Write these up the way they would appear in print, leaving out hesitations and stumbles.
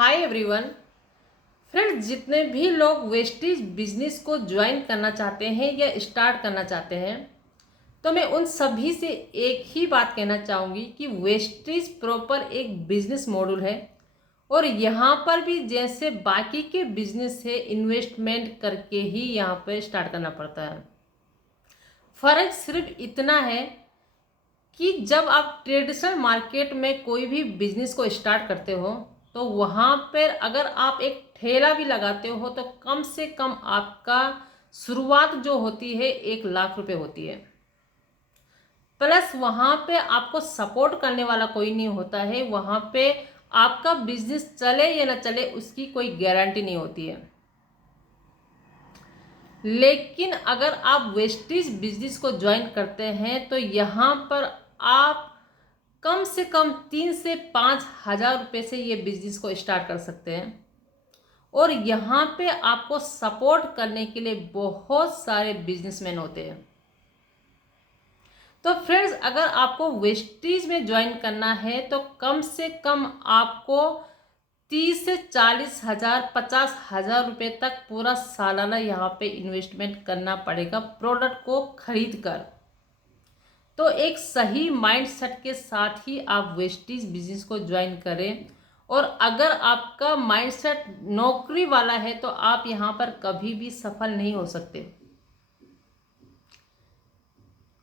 Hi everyone. Friends, जितने भी लोग वेस्टेज बिजनेस को ज्वाइन करना चाहते हैं या स्टार्ट करना चाहते हैं, तो मैं उन सभी से एक ही बात कहना चाहूँगी कि वेस्टेज प्रॉपर एक बिजनेस मॉडल है और यहाँ पर भी जैसे बाकी के बिजनेस है, इन्वेस्टमेंट करके ही यहाँ पर स्टार्ट करना पड़ता है। फ़र्क सिर्फ इतना है कि जब आप ट्रेडिशनल मार्केट में कोई भी बिजनेस को स्टार्ट करते हो तो वहाँ पर अगर आप एक ठेला भी लगाते हो तो कम से कम आपका शुरुआत जो होती है 1 लाख रुपए होती है। प्लस वहाँ पे आपको सपोर्ट करने वाला कोई नहीं होता है। वहाँ पे आपका बिजनेस चले या ना चले उसकी कोई गारंटी नहीं होती है। लेकिन अगर आप वेस्टेज बिजनेस को ज्वाइन करते हैं तो यहाँ पर आप कम से कम 3 से 5 हज़ार रुपये से ये बिजनेस को स्टार्ट कर सकते हैं और यहाँ पे आपको सपोर्ट करने के लिए बहुत सारे बिजनेसमैन होते हैं। तो फ्रेंड्स, अगर आपको वेस्टेज में ज्वाइन करना है तो कम से कम आपको 30 से 40 हज़ार 50 हज़ार रुपये तक पूरा सालाना यहाँ पे इन्वेस्टमेंट करना पड़ेगा प्रोडक्ट को खरीद कर। तो एक सही माइंडसेट के साथ ही आप वेस्टेज बिजनेस को ज्वाइन करें। और अगर आपका माइंडसेट नौकरी वाला है तो आप यहाँ पर कभी भी सफल नहीं हो सकते।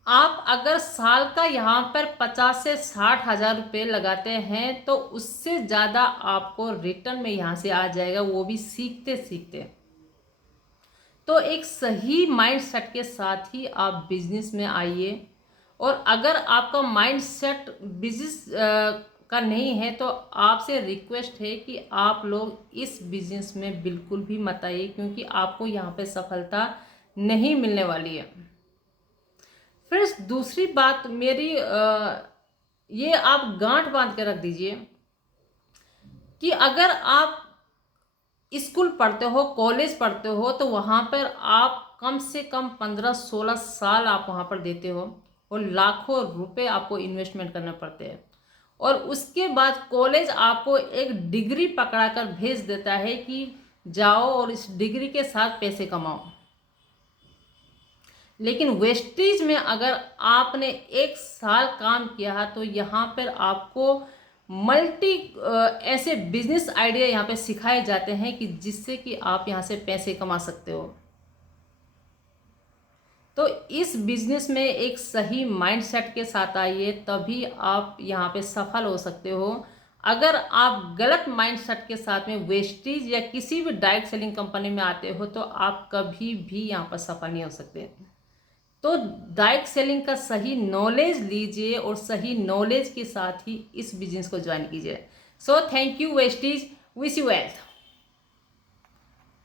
आप अगर साल का यहाँ पर 50 से 60 हज़ार रुपये लगाते हैं तो उससे ज़्यादा आपको रिटर्न में यहाँ से आ जाएगा, वो भी सीखते सीखते। तो एक सही माइंडसेट के साथ ही आप बिजनेस में आइए। और अगर आपका माइंडसेट बिजनेस का नहीं है तो आपसे रिक्वेस्ट है कि आप लोग इस बिजनेस में बिल्कुल भी मत आइए, क्योंकि आपको यहाँ पे सफलता नहीं मिलने वाली है। फ्रेंड्स, दूसरी बात मेरी ये आप गांठ बांध के रख दीजिए कि अगर आप स्कूल पढ़ते हो, कॉलेज पढ़ते हो, तो वहाँ पर आप कम से कम 15-16 साल आप वहाँ पर देते हो और लाखों रुपए आपको इन्वेस्टमेंट करना पड़ते हैं। और उसके बाद कॉलेज आपको एक डिग्री पकड़ा कर भेज देता है कि जाओ और इस डिग्री के साथ पैसे कमाओ। लेकिन वेस्टेज में अगर आपने 1 साल काम किया तो यहाँ पर आपको मल्टी ऐसे बिजनेस आइडिया यहाँ पे सिखाए जाते हैं कि जिससे कि आप यहाँ से पैसे कमा सकते हो। तो इस बिजनेस में एक सही माइंडसेट के साथ आइए, तभी आप यहाँ पे सफल हो सकते हो। अगर आप गलत माइंडसेट के साथ में वेस्टेज या किसी भी डायरेक्ट सेलिंग कंपनी में आते हो तो आप कभी भी यहाँ पर सफल नहीं हो सकते। तो डायरेक्ट सेलिंग का सही नॉलेज लीजिए और सही नॉलेज के साथ ही इस बिजनेस को ज्वाइन कीजिए। So thank you wastage, wish you wealth.